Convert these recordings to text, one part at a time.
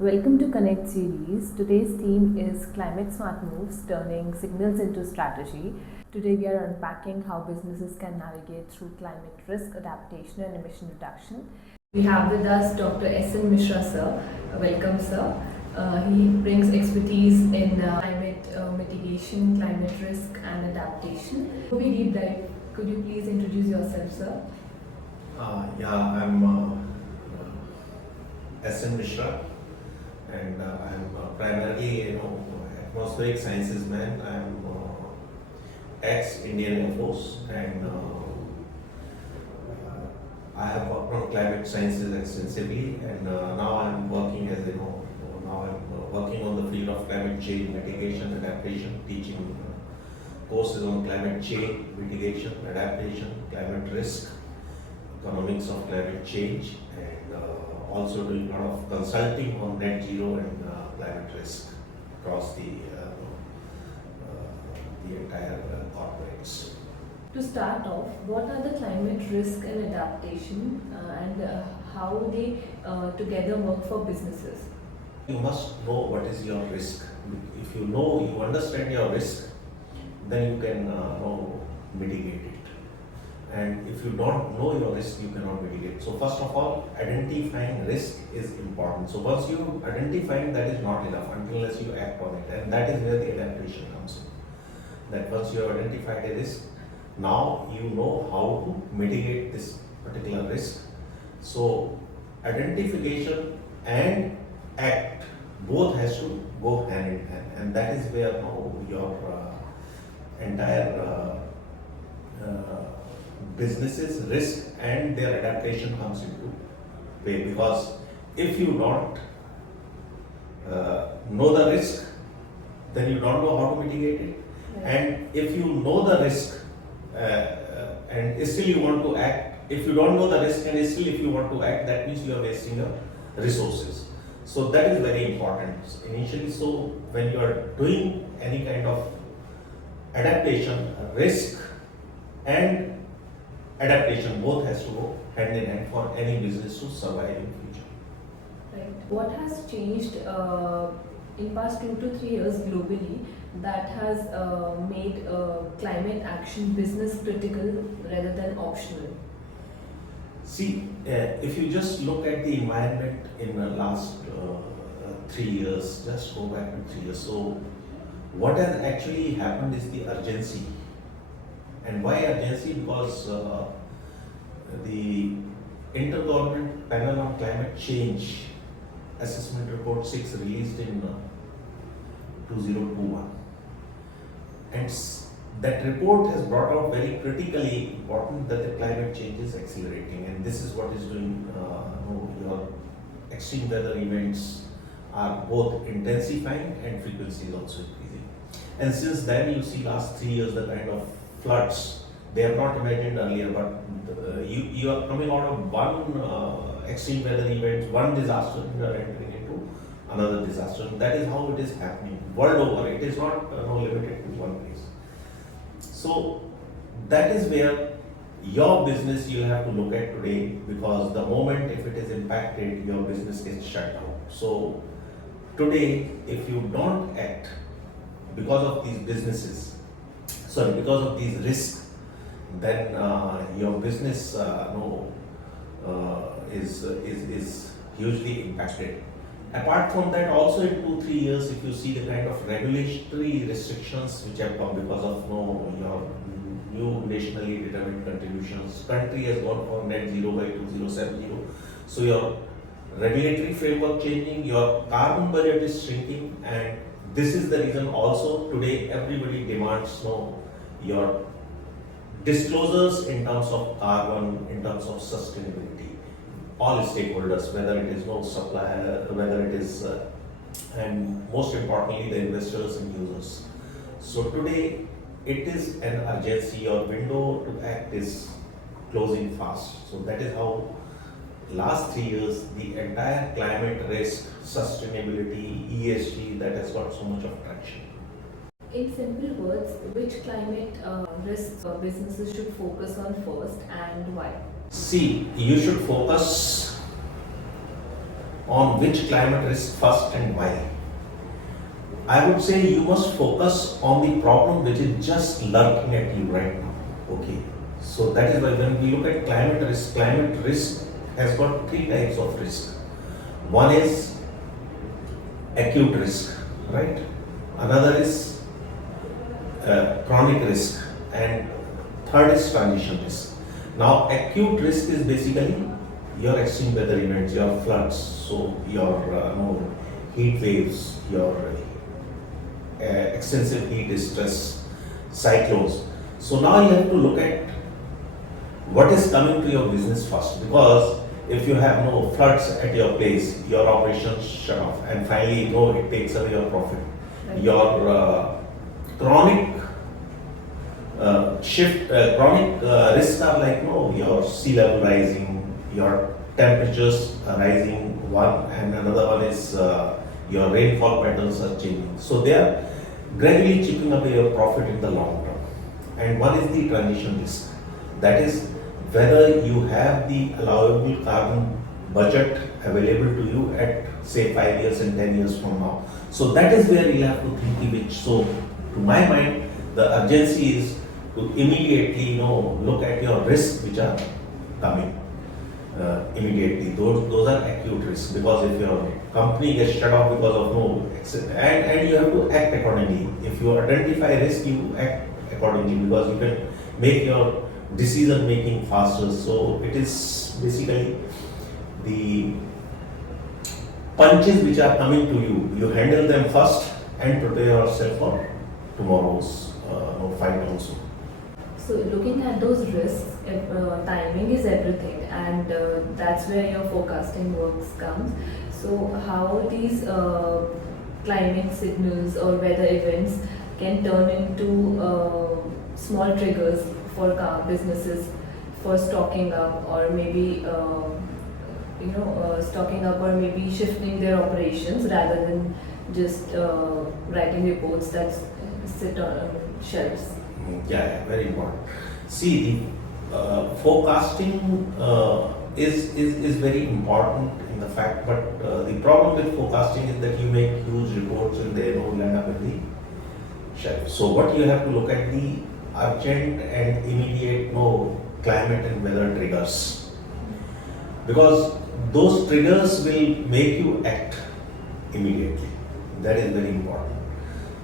Welcome to Connect Series. Today's theme is Climate Smart Moves, turning signals into strategy. Today we are unpacking how businesses can navigate through climate risk adaptation and emission reduction. We have with us Dr. Mishra sir. Welcome sir. He brings expertise in climate mitigation, climate risk and adaptation. Before we deep dive, could you please introduce yourself sir? I'm Mishra, and I'm primarily, atmospheric sciences man. I'm ex-Indian Air Force, and I have worked on climate sciences extensively, and now I'm working as now I'm working on the field of climate change mitigation, adaptation, teaching courses on climate change mitigation, adaptation, climate risk, economics of climate change, and also doing a lot of consulting on net zero and climate risk across the entire corporates. To start off, what are the climate risk and adaptation and how they together work for businesses? You must know what is your risk. If you understand your risk, then you can mitigate it. And if you don't know your risk, you cannot mitigate. So first of all, identifying risk is important. So once you identify, that is not enough unless you act on it. And that is where the adaptation comes in. That once you have identified a risk, now you know how to mitigate this particular risk. So identification and act both has to go hand in hand. And that is where your entire businesses risk and their adaptation comes into play, because if you don't know the risk, then you don't know how to mitigate it. Right. And if you know the risk and still you want to act, if you don't know the risk and still if you want to act, that means you are wasting your resources. So that is very important initially. So when you are doing any kind of adaptation, risk and adaptation both has to go hand in hand for any business to survive in future. Right. What has changed in past 2 to 3 years globally that has made climate action business critical rather than optional? See, if you just look at the environment in the last 3 years, just go back to 3 years. So what has actually happened is the urgency. And why urgency? Because the Intergovernment Panel on Climate Change Assessment Report 6 released in 2021. And that report has brought out very critically important that the climate change is accelerating, and this is what is doing your extreme weather events are both intensifying and frequency is also increasing. And since then you see last 3 years the kind of floods, they are not imagined earlier, but you are coming out of one extreme weather event, one disaster, you are entering into another disaster. And that is how it is happening world over. It is not limited to one place. So that is where your business you have to look at today, because the moment if it is impacted, your business gets shut down. So today, if you don't act because of these because of these risks, then your business is hugely impacted. Apart from that, also in 2-3 years, if you see the kind of regulatory restrictions which have come because of your new nationally determined contributions, country has gone for net zero by 2070. So your regulatory framework changing, your carbon budget is shrinking, and this is the reason also today everybody demands your disclosures in terms of carbon, in terms of sustainability. All stakeholders, whether it is supplier, whether it is, and most importantly, the investors and users. So today, it is an urgency. Your window to act is closing fast. So that is how last 3 years, the entire climate risk, sustainability, ESG, that has got so much of traction. In simple words, which climate risks businesses should focus on first and why? See, you should focus on which climate risk first and why. I would say you must focus on the problem which is just lurking at you right now. Okay. So that is why when we look at climate risk has got three types of risk. One is acute risk, right? Another is chronic risk, and third is transition risk. Now, acute risk is basically your extreme weather events, your floods, so your heat waves, your extensive heat stress, cyclones. So now you have to look at what is coming to your business first, because if you have no floods at your place, your operations shut off, and finally it takes away your profit. Right. Your chronic risks are like your sea level rising, your temperatures are rising, one, and another one is your rainfall patterns are changing. So they are gradually chipping away your profit in the long term. And one is the transition risk. That is whether you have the allowable carbon budget available to you at say 5 years and 10 years from now. So that is where you have to think which. So to my mind, the urgency is to immediately look at your risks which are coming immediately. Those are acute risks, because if your company gets shut off because of and you have to act accordingly. If you identify risk, you act accordingly, because you can make your decision making faster. So it is basically the punches which are coming to you, you handle them first and prepare yourself for tomorrow's fight also. So looking at those risks, timing is everything, and that's where your forecasting works comes. So how these climate signals or weather events can turn into small triggers for businesses for stocking up, or maybe stocking up, or maybe shifting their operations rather than just writing reports that sit on shelves. Yeah, very important. See, the forecasting is very important in the fact, but the problem with forecasting is that you make huge reports and they don't land up in the shelf. So what you have to look at the urgent and immediate climate and weather triggers, because those triggers will make you act immediately. That is very important.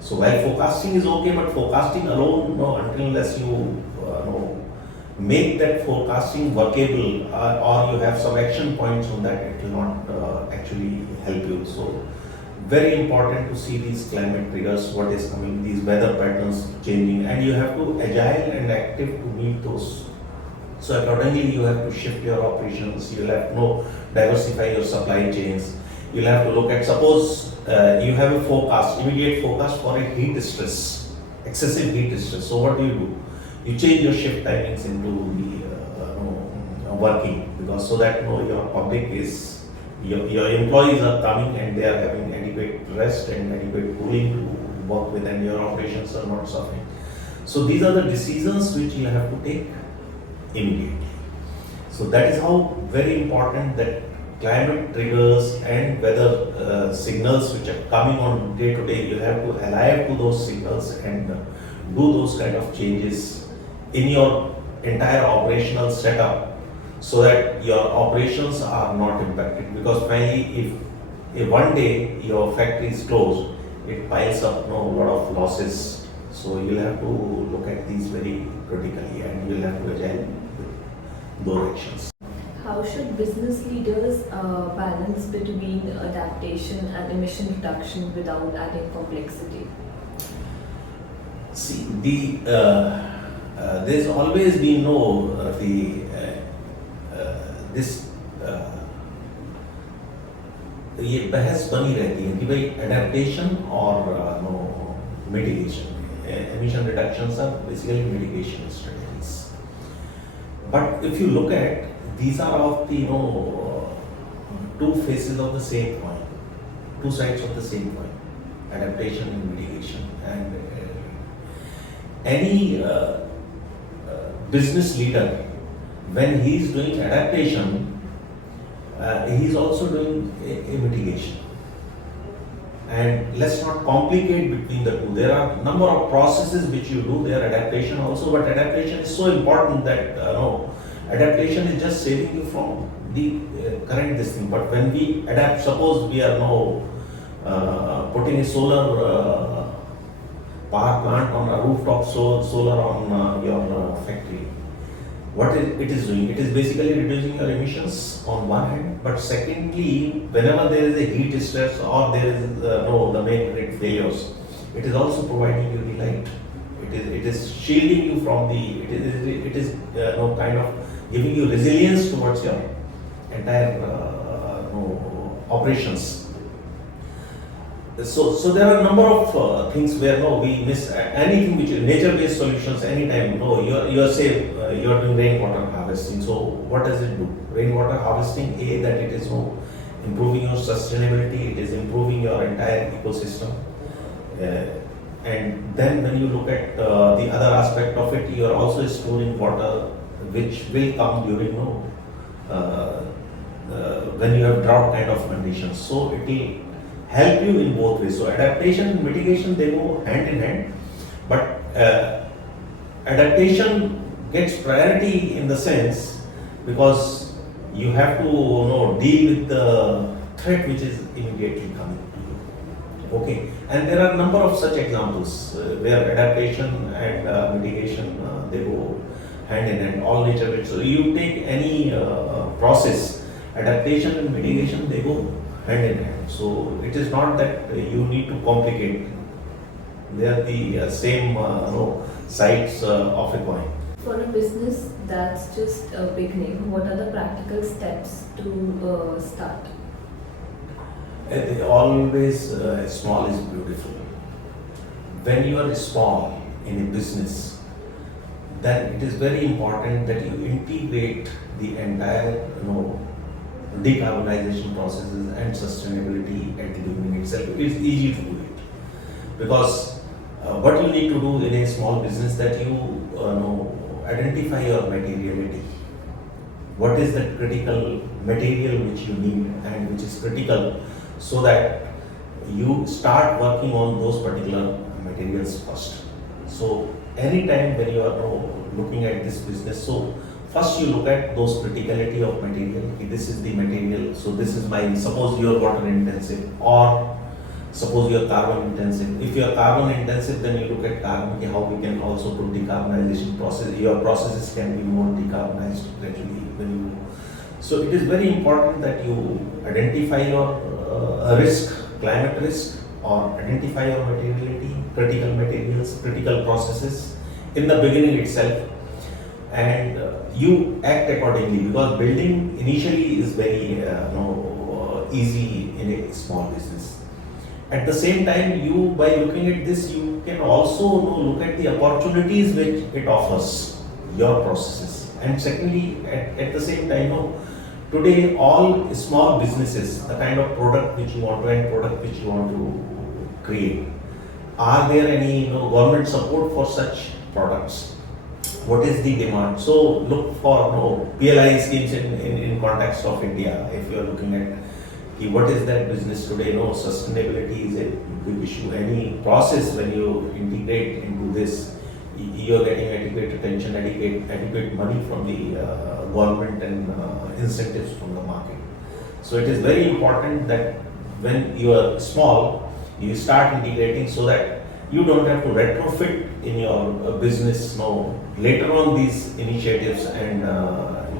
So while forecasting is okay, but forecasting alone, until unless you make that forecasting workable, or you have some action points on that, it will not actually help you. So very important to see these climate triggers, what is coming, these weather patterns changing, and you have to agile and active to meet those. So accordingly, you have to shift your operations. You will have to diversify your supply chains. You'll have to look at, suppose you have a forecast, immediate forecast for a heat stress, excessive heat stress. So what do? You change your shift timings into the working, because so that your public is, your employees are coming and they are having adequate rest and adequate cooling to work with, and your operations are not suffering. So these are the decisions which you have to take immediately. So that is how very important that climate triggers and weather signals which are coming on day to day, you have to alive to those signals and do those kind of changes in your entire operational setup, so that your operations are not impacted. Because finally, if one day your factory is closed, it piles up a lot of losses. So you'll have to look at these very critically, and you'll have to agile with those actions. How should business leaders balance between adaptation and emission reduction without adding complexity? See, there's always been this ये बहस बनी रहती है कि भाई adaptation और mitigation. Emission reductions are basically mitigation strategies. But if you look at, these are of the two faces of the same coin, two sides of the same coin, adaptation and mitigation. And any business leader, when he is doing adaptation, He's also doing a mitigation. And let's not complicate between the two. There are number of processes which you do. There adaptation also, but adaptation is so important that no, adaptation is just saving you from the current this thing. But when we adapt, suppose we are now putting a solar power plant on a rooftop, solar on your factory. What it is doing? It is basically reducing your emissions on one hand, but secondly, whenever there is a heat stress or there is the main grid failures, it is also providing you the light. It is shielding you from the. It is kind of giving you resilience towards your entire operations. So there are a number of things where we miss anything which is nature-based solutions anytime. You are say you are doing rainwater harvesting. So what does it do? Rainwater harvesting, that it is improving your sustainability, it is improving your entire ecosystem. And then when you look at the other aspect of it, you are also storing water, which will come during when you have drought kind of conditions. So it will help you in both ways. So adaptation and mitigation, they go hand in hand, but adaptation gets priority in the sense because you have to deal with the threat which is immediately coming to you. Okay, and there are a number of such examples where adaptation and mitigation they go hand in hand, all nature. So you take any process, adaptation and mitigation, they go hand in hand. So it is not that you need to complicate. They are the same sides of a coin. For a business that's just beginning, what are the practical steps to start? Always small is beautiful. When you are small in a business, then it is very important that you integrate the entire decarbonization processes and sustainability at the beginning itself. It is easy to do it because what you need to do in a small business that you identify your materiality. What is the critical material which you need and which is critical, so that you start working on those particular materials first. So anytime when you are looking at this business, so first you look at those criticality of material. This is the material. So this is my, suppose you are water intensive or suppose you are carbon intensive. If you are carbon intensive, then you look at carbon, how we can also put decarbonization process. Your processes can be more decarbonized gradually. So it is very important that you identify your risk, climate risk, or identify your materiality, critical materials, critical processes in the beginning itself. And you act accordingly, because building initially is very easy in a small business. At the same time, you by looking at this, you can also look at the opportunities which it offers your processes. And secondly, at the same time, today all small businesses, the kind of product which you want to end product which you want to create, are there any government support for such products? What is the demand? So look for PLI schemes in context of India. If you are looking at what is that business today, sustainability is a big issue. Any process when you integrate into this, you are getting adequate attention, adequate money from the government and incentives from the market. So it is very important that when you are small, you start integrating so that you don't have to retrofit in your business later on these initiatives, and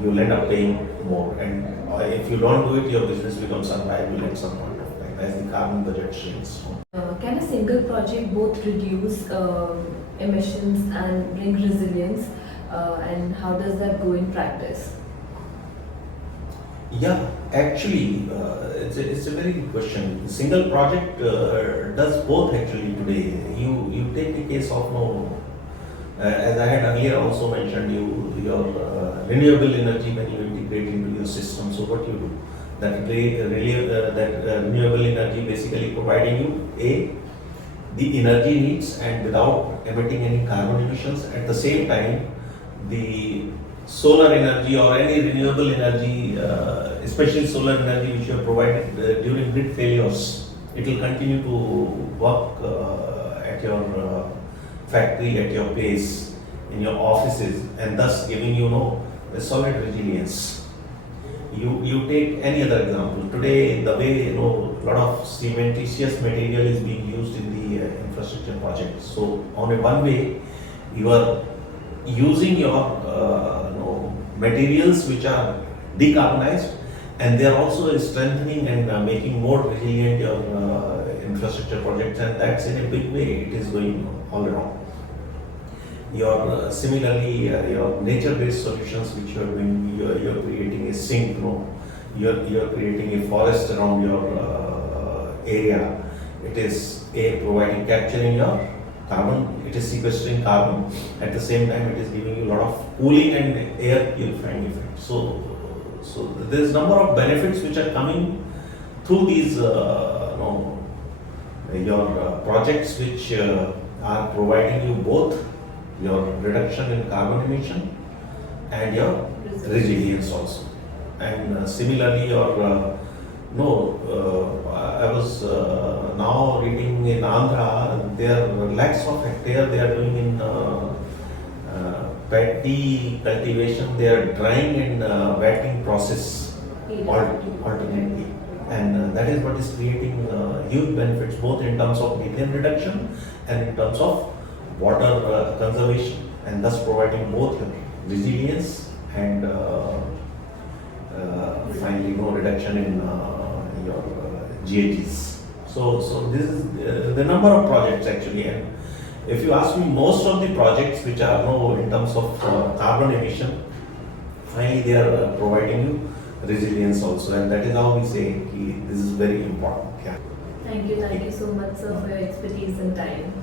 you'll end up paying more. And if you don't do it, your business becomes unviable at some point of time as the carbon budget shrinks. Can a single project both reduce emissions and bring resilience? And how does that go in practice? Yeah, actually, it's a very good question. Single project does both actually today. You take the case of as I had earlier also mentioned, your renewable energy when you integrate into your system. So what you do, that renewable energy basically providing you the energy needs and without emitting any carbon emissions. At the same time, the solar energy or any renewable energy, especially solar energy which you have provided during grid failures, it will continue to work at your factory, at your place, in your offices, and thus giving a solid resilience. You take any other example. Today, the way a lot of cementitious material is being used in the infrastructure projects. So on a one way, you are using your materials which are decarbonized, and they are also strengthening and making more resilient your infrastructure projects, and that's in a big way it is going all around. Your similarly your nature-based solutions which you are doing, you're creating a sink, you're creating a forest around your area. It is providing, capturing your carbon, it is sequestering carbon. At the same time, it is giving you a lot of cooling and air purifying effect. So there's number of benefits which are coming through these your projects which are providing you both your reduction in carbon emission and your resilience also. And similarly, your I was now reading in Andhra, there are lakhs of hectares they are doing in paddy cultivation. They are drying and wetting process alternately, and that is what is creating huge benefits both in terms of methane reduction and in terms of water conservation, and thus providing both resilience and finally reduction in your GHGs. So this is the number of projects actually, and if you ask me, most of the projects which are in terms of carbon emission, finally they are providing you resilience also, and that is how we say this is very important. Yeah. Thank you so much, sir, for your expertise and time.